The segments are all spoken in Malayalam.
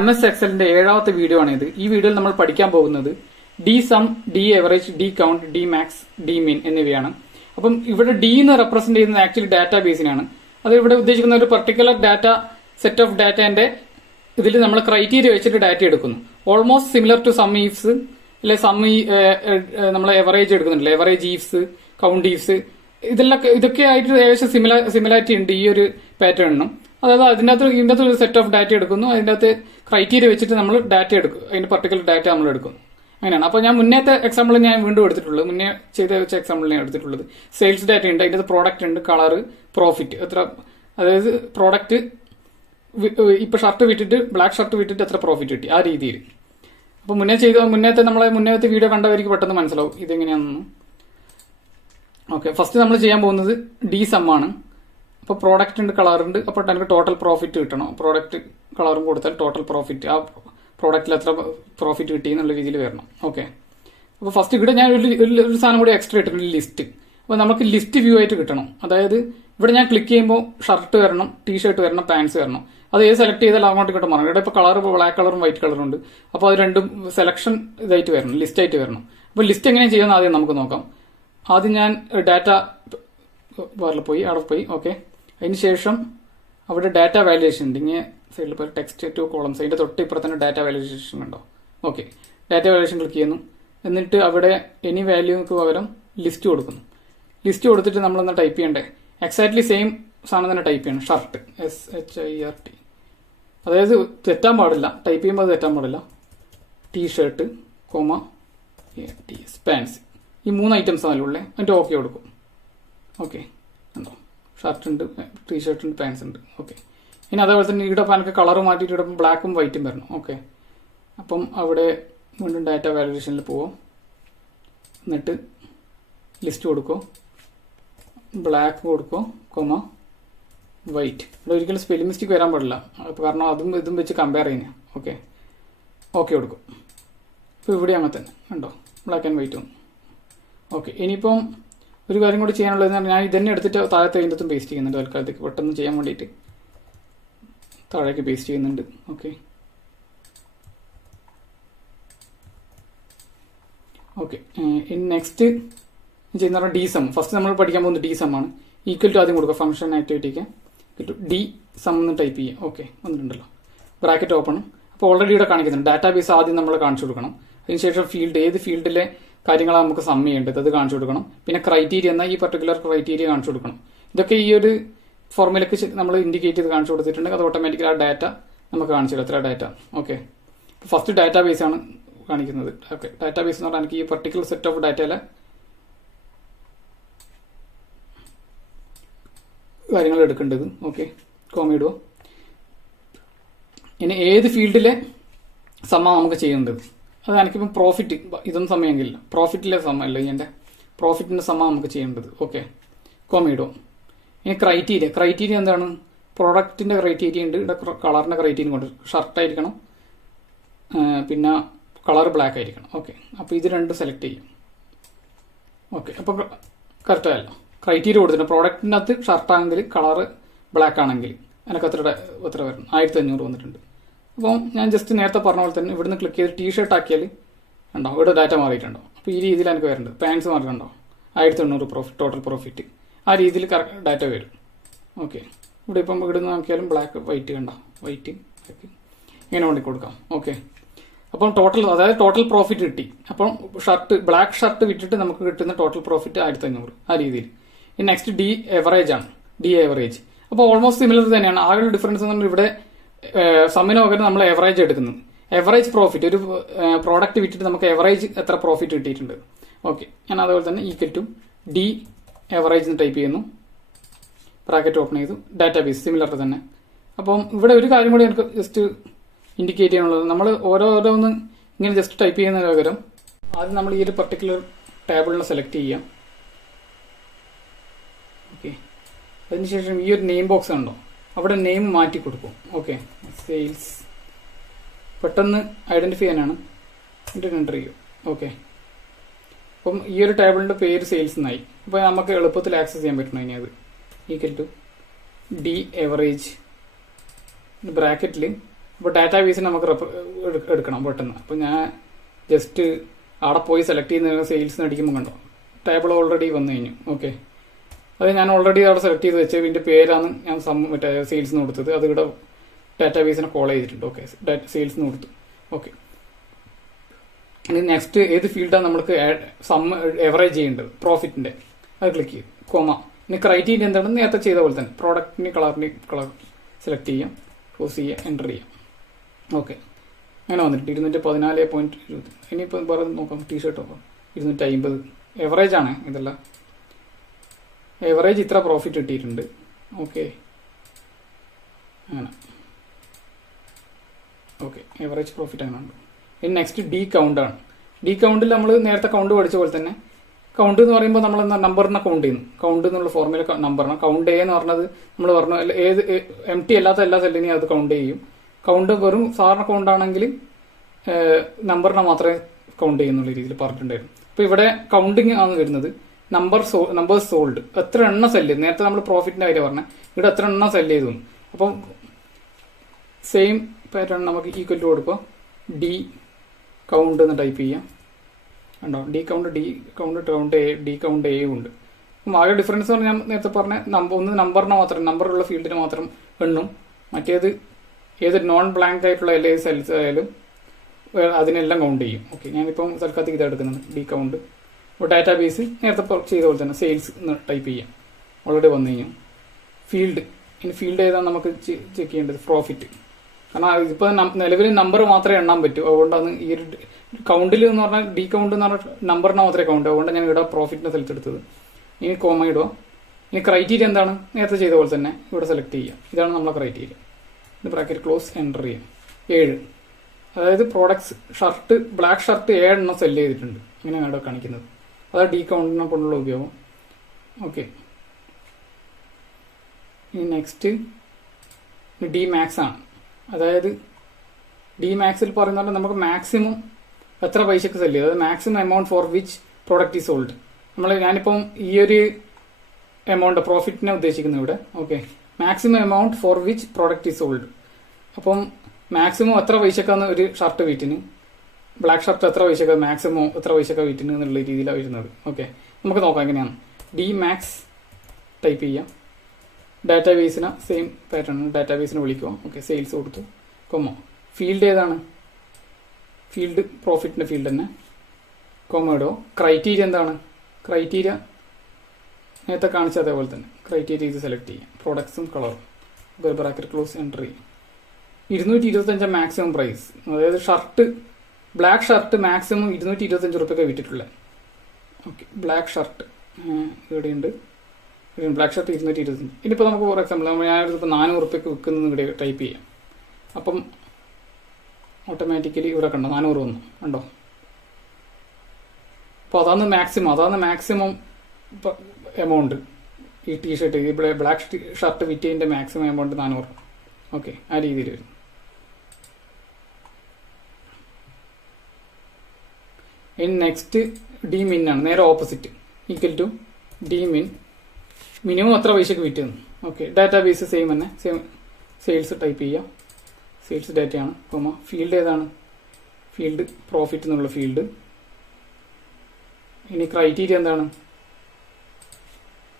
MS എക്സലിന്റെ 7ാമത്തെ വീഡിയോ ആണിത്. ഈ വീഡിയോയിൽ നമ്മൾ പഠിക്കാൻ പോകുന്നത് DSUM, DAVERAGE, DCOUNT, DMAX, DMIN എന്നിവയാണ്. അപ്പം ഇവിടെ ഡി എന്ന് റെപ്രസെന്റ് ചെയ്യുന്നത് ആക്ച്വലി ഡാറ്റാ ബേസിനാണ്. അത് ഇവിടെ ഉദ്ദേശിക്കുന്ന ഒരു പർട്ടിക്കുലർ ഡാറ്റ സെറ്റ് ഓഫ് ഡാറ്റന്റെ ഇതിൽ നമ്മൾ ക്രൈറ്റീരിയ വെച്ചിട്ട് ഡാറ്റ എടുക്കുന്നു. ഓൾമോസ്റ്റ് സിമിലർ ടു സം ഈഫ്സ്, അല്ലെ സം നമ്മൾ എവറേജ് എടുക്കുന്നുണ്ടല്ലോ, എവറേജ് ഈഫ്സ്, കൗണ്ട് ഈഫ്സ്, ഇതൊക്കെ ആയിട്ട് ഏകദേശം സിമിലാരിറ്റി ഉണ്ട് ഈ ഒരു പാറ്റേണിനും. അതായത് ഇതിന്റെ ഒരു സെറ്റ് ഓഫ് ഡാറ്റ എടുക്കുന്നു, അതിന്റെ അകത്ത് ക്രൈറ്റീരിയ വെച്ചിട്ട് നമ്മൾ ഡാറ്റ എടുക്കും, അതിന്റെ പർട്ടിക്കുലർ ഡാറ്റ നമ്മൾ എടുക്കുന്നു. അങ്ങനെയാണ്. അപ്പോൾ ഞാൻ മുന്നേത്തെ എക്സാമ്പിൾ ഞാൻ വീണ്ടും എടുത്തിട്ടുള്ളത്, മുന്നേ ചെയ്ത വെച്ച എക്സാമ്പിൾ ഞാൻ എടുത്തിട്ടുള്ളത് സെയിൽസ് ഡാറ്റ ഉണ്ട്, അതിന്റെ പ്രോഡക്റ്റ് ഉണ്ട്, കളർ, പ്രോഫിറ്റ് എത്ര, അതായത് പ്രോഡക്റ്റ് ഇപ്പൊ ഷർട്ട് വിറ്റിട്ട് ബ്ലാക്ക് ഷർട്ട് വിറ്റിട്ട് എത്ര പ്രോഫിറ്റ് കിട്ടി, ആ രീതിയിൽ. അപ്പൊ മുന്നേത്തെ വീഡിയോ കണ്ടവർക്ക് പെട്ടെന്ന് മനസ്സിലാവും ഇതെങ്ങനെയാണെന്ന്. ഓക്കെ, ഫസ്റ്റ് നമ്മൾ ചെയ്യാൻ പോകുന്നത് ഡി സം ആണ്. അപ്പോൾ പ്രോഡക്റ്റ് ഉണ്ട്, കളർ ഉണ്ട്, അപ്പോൾ എനിക്ക് ടോട്ടൽ പ്രോഫിറ്റ് കിട്ടണം. പ്രോഡക്റ്റ് കളറും കൊടുത്താൽ ടോട്ടൽ പ്രോഫിറ്റ്, ആ പ്രോഡക്റ്റിൽ എത്ര പ്രോഫിറ്റ് കിട്ടി എന്നുള്ള രീതിയിൽ വരണം. ഓക്കെ, അപ്പോൾ ഫസ്റ്റ് ഇവിടെ ഞാൻ ഒരു സാധനം കൂടി എക്സ്ട്രാ ഇട്ടിട്ടുണ്ട്, ലിസ്റ്റ്. അപ്പോൾ നമുക്ക് ലിസ്റ്റ് വ്യൂ ആയിട്ട് കിട്ടണം. അതായത് ഇവിടെ ഞാൻ ക്ലിക്ക് ചെയ്യുമ്പോൾ ഷർട്ട് വരണം, ടീഷർട്ട് വരണം, പാൻസ് വരണം. അത് ഏത് സെലക്ട് ചെയ്താൽ അങ്ങോട്ട് ഇങ്ങോട്ട് മാറണം. ഇവിടെ ഇപ്പോൾ കളർ ബ്ലാക്ക് കളറും വൈറ്റ് കളറും ഉണ്ട്. അപ്പോൾ അത് രണ്ടും സെലക്ഷൻ ഇതായിട്ട് വരണം, ലിസ്റ്റ് ആയിട്ട് വരണം. അപ്പോൾ ലിസ്റ്റ് എങ്ങനെ ചെയ്യുന്ന ആദ്യം നമുക്ക് നോക്കാം. ആദ്യം ഞാൻ ഡാറ്റ ബാറിൽ പോയി, അവിടെ പോയി. ഓക്കെ, അതിനുശേഷം അവിടെ ഡാറ്റ വാല്യുവേഷൻ ഉണ്ട്. ഇങ്ങനെ സൈഡിൽ പോയി ടെക്സ്റ്റ് 2 കോളംസ്, അതിന്റെ തൊട്ട് ഇപ്പുറത്ത് തന്നെ ഡാറ്റ വാല്യുവേഷൻ ഉണ്ടോ. ഓക്കെ, ഡാറ്റ വാല്യുവേഷൻ ക്ലിക്ക് ചെയ്യുന്നു. എന്നിട്ട് അവിടെ എനി വാല്യൂക്ക് പകരം ലിസ്റ്റ് കൊടുക്കുന്നു. ലിസ്റ്റ് കൊടുത്തിട്ട് നമ്മളൊന്ന് ടൈപ്പ് ചെയ്യണ്ടേ, എക്സാക്ട്ലി സെയിം സാധനം തന്നെ ടൈപ്പ് ചെയ്യണം, ഷർട്ട്, SHIRT. അതായത് തെറ്റാൻ പാടില്ല, ടൈപ്പ് ചെയ്യുമ്പോൾ അത് തെറ്റാൻ പാടില്ല. ടീഷർട്ട്, പാൻസ്, ഈ 3 ഐറ്റംസ് ആണല്ലോ ഉള്ളത്. എന്നിട്ട് ഓക്കെ കൊടുക്കും. ഓക്കെ, ഉണ്ടോ, ഷർട്ട് ഉണ്ട്, ടീഷർട്ട് ഉണ്ട്, പാൻസ് ഉണ്ട്. ഓക്കെ, ഇനി അതേപോലെ തന്നെ ഇവിടെ എനിക്ക് കളർ മാറ്റിയിട്ട് ഇവിടെ ബ്ലാക്കും വൈറ്റും വരണം. ഓക്കെ, അപ്പം അവിടെ വീണ്ടും ഡാറ്റ വാല്യുവേഷനിൽ പോവും. എന്നിട്ട് ലിസ്റ്റ് കൊടുക്കോ, ബ്ലാക്ക് കൊടുക്കോ, വൈറ്റ്. ഇവിടെ ഒരിക്കലും സ്പെല്ലിംഗ് മിസ്റ്റേക്ക് വരാൻ പാടില്ല, കാരണം അതും ഇതും വെച്ച് കമ്പയർ ചെയ്യുന്ന. ഓക്കെ, ഓക്കെ കൊടുക്കും. ഇപ്പോൾ ഇവിടെ അങ്ങനെ തന്നെ ഉണ്ടോ, ബ്ലാക്ക് ആൻഡ് വൈറ്റും. ഓക്കെ, ഇനിയിപ്പം ഒരു കാര്യം കൂടി ചെയ്യാനുള്ളത് ഞാൻ ഇതന്നെ എടുത്തിട്ട് താഴത്തെ അതിൻ്റെ പേസ്റ്റ് ചെയ്യുന്നുണ്ട്. തൽക്കാലത്തേക്ക് പെട്ടെന്ന് ചെയ്യാൻ വേണ്ടിയിട്ട് താഴേക്ക് പേസ്റ്റ് ചെയ്യുന്നുണ്ട്. ഓക്കെ, ഓക്കെ, ഇനി നെക്സ്റ്റ് ചെയ്യുന്ന പറഞ്ഞാൽ ഡി സം. ഫസ്റ്റ് നമ്മൾ പഠിക്കാൻ പോകുന്നത് ഡി സം ആണ്. ഈക്വൽ ടു ആദ്യം കൊടുക്കുക, ഫംഗ്ഷൻ ആക്ടിവിറ്റിക്ക് ഡി സം എന്ന് ടൈപ്പ് ചെയ്യുക. ഓക്കെ, വന്നിട്ടുണ്ടല്ലോ, ബ്രാക്കറ്റ് ഓപ്പൺ. അപ്പോൾ ഓൾറെഡി ഇവിടെ കാണിക്കുന്നുണ്ട്. ഡാറ്റാബേസ് ആദ്യം നമ്മൾ കാണിച്ചു കൊടുക്കണം. അതിനുശേഷം ഫീൽഡ്, ഏത് ഫീൽഡിലെ കാര്യങ്ങളാണ് നമുക്ക് സം ചെയ്യേണ്ടത് അത് കാണിച്ചു കൊടുക്കണം. പിന്നെ ക്രൈറ്റീരിയ എന്നാൽ ഈ പർട്ടിക്കുലർ ക്രൈറ്റീരിയ കാണിച്ചു കൊടുക്കണം. ഇതൊക്കെ ഈ ഒരു ഫോർമുലക്ക് നമ്മൾ ഇൻഡിക്കേറ്റ് ചെയ്ത് കാണിച്ചു കൊടുത്തിട്ടുണ്ടെങ്കിൽ അത് ഓട്ടോമാറ്റിക്കലി ആ ഡാറ്റ നമുക്ക് കാണിച്ചു തരും, എത്ര ഡാറ്റ. ഓക്കെ, ഫസ്റ്റ് ഡാറ്റാബേസ് ആണ് കാണിക്കുന്നത്. ഓക്കെ, ഡാറ്റാബേസ് എന്ന് പറഞ്ഞാൽ എനിക്ക് ഈ പർട്ടിക്കുലർ സെറ്റ് ഓഫ് ഡാറ്റയിലെ കാര്യങ്ങൾ എടുക്കേണ്ടത്. ഓക്കെ, കോമിടുവോ. ഇനി ഏത് ഫീൽഡിലെ സമ്മ നമുക്ക് ചെയ്യേണ്ടത്, അത് എനിക്കിപ്പം പ്രോഫിറ്റ്, ഇതൊന്നും സമയമെങ്കില്ല, പ്രോഫിറ്റിലെ സമ്മല്ല ഇതിൻ്റെ പ്രോഫിറ്റിന്റെ സമ്മ നമുക്ക് ചെയ്യേണ്ടത്. Okay, comedo. ഇനി ക്രൈറ്റീരിയ എന്താണ്, പ്രോഡക്റ്റിന്റെ ക്രൈറ്റീരിയ ഉണ്ട്, ഇവിടെ കളറിന്റെ ക്രൈറ്റീരിയ കൊണ്ട് ഷർട്ട് ആയിരിക്കണം, പിന്നെ കളർ ബ്ലാക്ക് ആയിരിക്കണം. ഓക്കെ, അപ്പോൾ ഇത് രണ്ടും സെലക്ട് ചെയ്യും. ഓക്കെ, അപ്പോൾ കറക്റ്റ് ആയല്ലോ. ക്രൈറ്റീരിയ കൊടുത്തിട്ടുണ്ട്. പ്രോഡക്റ്റിൻ്റെ അകത്ത് ഷർട്ടാണെങ്കിൽ, കളർ ബ്ലാക്ക് ആണെങ്കിൽ എനിക്ക് എത്ര വരണം, 1500 വന്നിട്ടുണ്ട്. അപ്പം ഞാൻ ജസ്റ്റ് നേരത്തെ പറഞ്ഞ പോലെ തന്നെ ഇവിടുന്ന് ക്ലിക്ക് ചെയ്ത് ടീഷർട്ട് ആക്കിയാൽ ഉണ്ടോ, ഇവിടെ ഡാറ്റ മാറിയിട്ടുണ്ടോ. അപ്പോൾ ഈ രീതിയിൽ എനിക്ക് വരേണ്ടത്. പാൻസ് മാറിയിട്ടുണ്ടോ, 1800 ടോട്ടൽ പ്രോഫിറ്റ്, ആ രീതിയിൽ ഡാറ്റ വരും. ഓക്കെ, ഇവിടെ ഇപ്പം ഇവിടുന്ന് നോക്കിയാലും ബ്ലാക്ക് വൈറ്റ് കണ്ടോ, വൈറ്റ് ഇങ്ങനെ വേണ്ടി കൊടുക്കാം. ഓക്കെ, അപ്പം അതായത് ടോട്ടൽ പ്രോഫിറ്റ് കിട്ടി. അപ്പം ബ്ലാക്ക് ഷർട്ട് വിറ്റിട്ട് നമുക്ക് കിട്ടുന്ന ടോട്ടൽ പ്രോഫിറ്റ് 1500, ആ രീതിയിൽ. ഇനി നെക്സ്റ്റ് ഡി എവറേജ് ആണ്, ഡി എവറേജ്. അപ്പോൾ ഓൾമോസ്റ്റ് സിമിലർ തന്നെയാണ്. ആകെ ഡിഫറൻസ് എന്ന് പറഞ്ഞാൽ ഇവിടെ സമ്മിന് പകരം നമ്മൾ എവറേജ് എടുക്കുന്നത്. എവറേജ് പ്രോഫിറ്റ്, ഒരു പ്രോഡക്റ്റ് വിറ്റിട്ട് നമുക്ക് എവറേജ് എത്ര പ്രോഫിറ്റ് കിട്ടിയിട്ടുണ്ട്. ഓക്കെ, ഞാൻ അതുപോലെ തന്നെ ഈക്വൽ ടു ഡി എവറേജ് എന്ന് ടൈപ്പ് ചെയ്യുന്നു, ബ്രാക്കറ്റ് ഓപ്പൺ ചെയ്തു, ഡാറ്റാബേസ് സിമിലർ തന്നെ. അപ്പം ഇവിടെ ഒരു കാര്യം കൂടി എനിക്ക് ജസ്റ്റ് ഇൻഡിക്കേറ്റ് ചെയ്യാനുള്ളത്, നമ്മൾ ഓരോന്ന് ഇങ്ങനെ ജസ്റ്റ് ടൈപ്പ് ചെയ്യുന്നതിന് പകരം ആദ്യം നമ്മൾ ഈ ഒരു പർട്ടിക്കുലർ ടേബിളിനെ സെലക്ട് ചെയ്യാം. ഓക്കെ, അതിനുശേഷം ഈ ഒരു നെയിം ബോക്സ് ഉണ്ടോ, അവിടെ നെയിം മാറ്റി കൊടുക്കും. ഓക്കെ, സെയിൽസ് പെട്ടെന്ന് ഐഡന്റിഫൈ ചെയ്യാനാണ്, എന്നിട്ട് എൻ്റർ ചെയ്യും. ഓക്കെ, അപ്പം ഈ ഒരു ടേബിളിന്റെ പേര് സെയിൽസ് എന്നായി. അപ്പോൾ നമുക്ക് എളുപ്പത്തിൽ ആക്സസ് ചെയ്യാൻ പറ്റണം. ഇനി അത് ഈക്വൽ ടു ഡി എവറേജ് ബ്രാക്കറ്റിൽ അപ്പോൾ ഡാറ്റാബേസിന് നമുക്ക് എടുക്കണം പെട്ടെന്ന്. അപ്പോൾ ഞാൻ ജസ്റ്റ് അവിടെ പോയി സെലക്ട് ചെയ്യുന്ന സെയിൽസിന് അടിക്കുമ്പോൾ കണ്ടോ ടേബിൾ ഓൾറെഡി വന്നു കഴിഞ്ഞു. ഓക്കെ, അത് ഞാൻ ഓൾറെഡി അവിടെ സെലക്ട് ചെയ്ത് വെച്ച് ഇതിൻ്റെ പേരാണ് ഞാൻ മറ്റേ സെയിൽസിന് കൊടുത്തത്. അത് ഇവിടെ ഡാറ്റാബേസിനെ കോൾ ചെയ്തിട്ടുണ്ട്. ഓക്കെ, സെയിൽസിന് കൊടുത്തു. ഓക്കെ, ഇനി നെക്സ്റ്റ് ഏത് ഫീൽഡാണ് നമ്മൾക്ക് എവറേജ് ചെയ്യേണ്ടത് പ്രോഫിറ്റിന്റെ, അത് ക്ലിക്ക് ചെയ്യും. കോമ. ഇനി ക്രൈറ്റീരിയ എന്താണെന്ന് നേരത്തെ ചെയ്ത പോലെ തന്നെ പ്രോഡക്റ്റിന് കളർ സെലക്ട് ചെയ്യാം, ക്ലോസ് ചെയ്യാം, എൻ്റർ ചെയ്യാം. ഓക്കെ, അങ്ങനെ വന്നിട്ട് 214.20. ഇനിയിപ്പോൾ വേറെ നോക്കാം. ടീഷർട്ട് നോക്കാം 250. എവറേജ് ആണ് ഇതെല്ലാം. എവറേജ് ഇത്ര പ്രോഫിറ്റ് കിട്ടിയിട്ടുണ്ട്. ഓക്കെ, അങ്ങനെ. ഓക്കെ, എവറേജ് പ്രോഫിറ്റ് അങ്ങനെ ഉണ്ട്. ഇനി നെക്സ്റ്റ് ഡി കൗണ്ടാണ്. ഡി കൗണ്ടിൽ നമ്മൾ നേരത്തെ കൗണ്ട് പഠിച്ച പോലെ തന്നെ കൗണ്ട് എന്ന് പറയുമ്പോൾ നമ്മൾ എന്താ നമ്പറിനെ കൗണ്ട് ചെയ്യുന്നു. കൗണ്ട് എന്നുള്ള ഫോർമുല നമ്പറിനെ കൗണ്ട് എന്ന് പറഞ്ഞത് നമ്മൾ പറഞ്ഞു ഏത് എം ടി അല്ലാത്ത എല്ലാ സെല്ലിനെയും അത് കൗണ്ട് ചെയ്യും. കൗണ്ട് വെറും സാധാരണ കൗണ്ട് ആണെങ്കിൽ നമ്പറിനെ മാത്രമേ കൗണ്ട് ചെയ്യുന്നുള്ള രീതിയിൽ പറഞ്ഞിട്ടുണ്ടായിരുന്നു. അപ്പോൾ ഇവിടെ കൗണ്ടിങ് ആണ് വരുന്നത്. നമ്പേഴ്സ് സോൾഡ്, എത്ര എണ്ണം സെല്ല് ചെയ്തു. നേരത്തെ നമ്മൾ പ്രോഫിറ്റിന്റെ കാര്യം പറഞ്ഞാൽ ഇവിടെ എത്ര എണ്ണം സെല്ല് ചെയ്തു. അപ്പം സെയിം പാറ്റേൺ നമുക്ക് ഈക്വൽ ടു കൊടുക്കുക. ഡി കൗണ്ട് എന്ന് ടൈപ്പ് ചെയ്യാം. ഉണ്ടോ, ഡി കൗണ്ട് എ ഉണ്ട്. അപ്പം ആകെ ഡിഫറൻസ് പറഞ്ഞാൽ ഞാൻ നേരത്തെ പറഞ്ഞ ഒന്ന് നമ്പറിനെ മാത്രം, നമ്പറുള്ള ഫീൽഡിന് മാത്രം എണ്ണും. മറ്റേത് ഏത് നോൺ ബ്ലാങ്ക് ആയിട്ടുള്ള എല്ലാ സെൽസ് ആയാലും അതിനെല്ലാം കൗണ്ട് ചെയ്യും. ഓക്കെ, ഞാനിപ്പം തൽക്കാലത്തേക്ക് ഇത് എടുക്കുന്നത് ഡി കൗണ്ട്. ഇപ്പോൾ ഡാറ്റാബേസ് നേരത്തെ ചെയ്ത പോലെ തന്നെ സെയിൽസ് എന്ന് ടൈപ്പ് ചെയ്യാം. ഓൾറെഡി വന്നു കഴിഞ്ഞു. ഫീൽഡ്, ഇനി ഫീൽഡ് ഏതാണ് നമുക്ക് ചെക്ക് ചെയ്യേണ്ടത്? പ്രോഫിറ്റ്. കാരണം ഇപ്പോൾ നിലവിൽ നമ്പർ മാത്രമേ എണ്ണാൻ പറ്റൂ. അതുകൊണ്ടാണ് ഈ ഒരു കൗണ്ടിൽ എന്ന് പറഞ്ഞാൽ ഡി കൗണ്ട് എന്ന് പറഞ്ഞാൽ നമ്പറിനെ മാത്രമേ കൗണ്ട്. അതുകൊണ്ട് ഞാൻ ഇവിടെ പ്രോഫിറ്റിനെ സെലക്ട് എടുത്തത്. ഇനി കോമ ഇടുക. ഇനി ക്രൈറ്റീരിയ എന്താണ്? നേരത്തെ ചെയ്ത പോലെ തന്നെ ഇവിടെ സെലക്ട് ചെയ്യുക. ഇതാണ് നമ്മളെ ക്രൈറ്റീരിയ. ഇത് ബ്രാക്കറ്റ് ക്ലോസ്, എൻ്റർ ചെയ്യാം. 7, അതായത് പ്രോഡക്ട്സ് ഷർട്ട്, ബ്ലാക്ക് ഷർട്ട് 7 എണ്ണം സെല് ചെയ്തിട്ടുണ്ട്. ഇങ്ങനെയാണ് ഇവിടെ കാണിക്കുന്നത്. അതാണ് ഡി കൗണ്ടിനെ കൊണ്ടുള്ള ഉപയോഗം. ഓക്കെ, ഇനി നെക്സ്റ്റ് ഡി മാക്സ് ആണ്. അതായത് ഡി മാക്സിൽ പറയുന്നത് നമുക്ക് മാക്സിമം എത്ര പൈസക്ക് സെല് ചെയ്യും, അതായത് maximum amount for which product is sold. ഞാനിപ്പം ഈ ഒരു എമൗണ്ട് പ്രോഫിറ്റിനെ ഉദ്ദേശിക്കുന്നത് ഇവിടെ. Okay, maximum amount for which product is sold. അപ്പം മാക്സിമം എത്ര പൈസക്കാന്ന് ഒരു ഷർട്ട് വീറ്റിന്, ബ്ലാക്ക് ഷർട്ട് എത്ര പൈസക്ക, മാക്സിമം എത്ര പൈസക്ക വീറ്റിന് എന്നുള്ള രീതിയിലാണ് വരുന്നത്. ഓക്കെ, നമുക്ക് നോക്കാം എങ്ങനെയാണ്. ഡി മാക്സ് ടൈപ്പ് ചെയ്യാം. ഡാറ്റാബേസിന് സെയിം പാറ്റേൺ, ഡാറ്റാബേസിനെ വിളിക്കുക. ഓക്കെ, സെയിൽസ് കൊടുത്തു. കൊമോ, ഫീൽഡ് ഏതാണ്? ഫീൽഡ് പ്രോഫിറ്റിന്റെ ഫീൽഡ് തന്നെ. കൊമോഡോ. ക്രൈറ്റീരിയ എന്താണ്? ക്രൈറ്റീരിയ നേരത്തെ കാണിച്ച അതേപോലെ തന്നെ ക്രൈറ്റീരിയ ഇത് സെലക്ട് ചെയ്യാം. പ്രോഡക്ട്സും കളറും. ബ്രാക്കറ്റ് ക്ലോസ്, എൻ്റർ ചെയ്യും. 225 മാക്സിമം പ്രൈസ്. അതായത് ഷർട്ട്, ബ്ലാക്ക് ഷർട്ട് മാക്സിമം 225 റുപ്യൊക്കെ വിറ്റിട്ടുള്ളത്. ഓക്കെ, ബ്ലാക്ക് ഷർട്ട് ഇവിടെയുണ്ട്. Black shirt 225. ഇനിയിപ്പോൾ നമുക്ക് ഫോർ എക്സാമ്പിൾ ഞാനിപ്പോൾ 400 റുപ്യക്ക് വിൽക്കുന്നത് ഇവിടെ ടൈപ്പ് ചെയ്യാം. അപ്പം ഓട്ടോമാറ്റിക്കലി ഇവിടെ കണ്ടോ 400 വന്നു, കണ്ടോ. അപ്പോൾ അതാണ് മാക്സിമം എമൗണ്ട്. ഈ ടീഷർട്ട്, ഈ ബ്ലാക്ക് ഷർട്ട് വിറ്റതിൻ്റെ മാക്സിമം എമൗണ്ട് 400. ഓക്കെ, ആ രീതിയിൽ വരും. ഇനി നെക്സ്റ്റ് ഡി മിൻ ആണ്. നേരെ opposite, equal to DMIN. Minimum എത്ര പൈസക്ക് വിറ്റുന്നു. ഓക്കെ, ഡാറ്റാബേസ് സെയിം തന്നെ. സെയിൽസ് ടൈപ്പ് ചെയ്യാം. സെയിൽസ് ഡാറ്റയാണ്. കോമ, ഫീൽഡ് ഏതാണ്? ഫീൽഡ് പ്രോഫിറ്റ് എന്നുള്ള ഫീൽഡ്. ഇനി ക്രൈറ്റീരിയ എന്താണ്?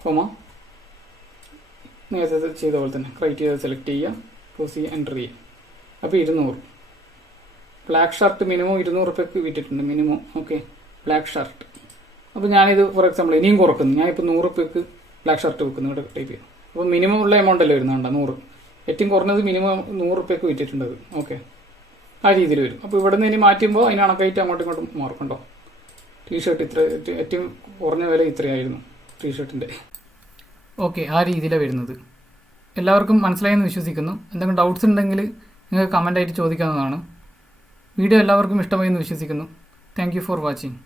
കോമ, നേരത്തെ ചെയ്ത പോലെ തന്നെ ക്രൈറ്റീരിയ സെലക്ട് ചെയ്യുക, ക്ലോസ് ചെയ്യുക, എൻ്റർ ചെയ്യുക. അപ്പോൾ 200. ബ്ലാക്ക് ഷർട്ട് മിനിമം 200 റുപ്യക്ക് വിറ്റിട്ടുണ്ട് മിനിമം. Okay, black shirt. അപ്പോൾ ഞാനിത് ഫോർ എക്സാമ്പിൾ ഇനിയും കുറക്കുന്നു. ഞാനിപ്പോൾ 100 റുപ്യക്ക് ബ്ലാക്ക് ഷർട്ട് വെക്കുന്നു. ഇവിടെ ടൈപ്പ് ചെയ്യാം. അപ്പോൾ മിനിമം ഉള്ള എമൗണ്ട് അല്ലേ വരുന്നുണ്ടോ? 100. ഏറ്റവും കുറഞ്ഞത് മിനിമം 100 റുപ്യക്ക് വിറ്റിട്ടുണ്ടത്. ഓക്കെ, ആ രീതിയിൽ വരും. അപ്പോൾ ഇവിടെ നിന്ന് ഇനി മാറ്റുമ്പോൾ അതിന് കണക്കായിട്ട് അങ്ങോട്ടും ഇങ്ങോട്ടും മാർക്കുണ്ടോ. ടീഷർട്ട് ഇത്ര, ഏറ്റവും കുറഞ്ഞ വില ഇത്രയായിരുന്നു ടീഷർട്ടിൻ്റെ. ഓക്കെ, ആ രീതിയിലാണ് വരുന്നത്. എല്ലാവർക്കും മനസ്സിലായെന്ന് വിശ്വസിക്കുന്നു. എന്തെങ്കിലും ഡൗട്ട്സ് ഉണ്ടെങ്കിൽ നിങ്ങൾക്ക് കമൻ്റായിട്ട് ചോദിക്കാവുന്നതാണ്. വീഡിയോ എല്ലാവർക്കും ഇഷ്ടമായി എന്ന് വിശ്വസിക്കുന്നു. Thank you for watching.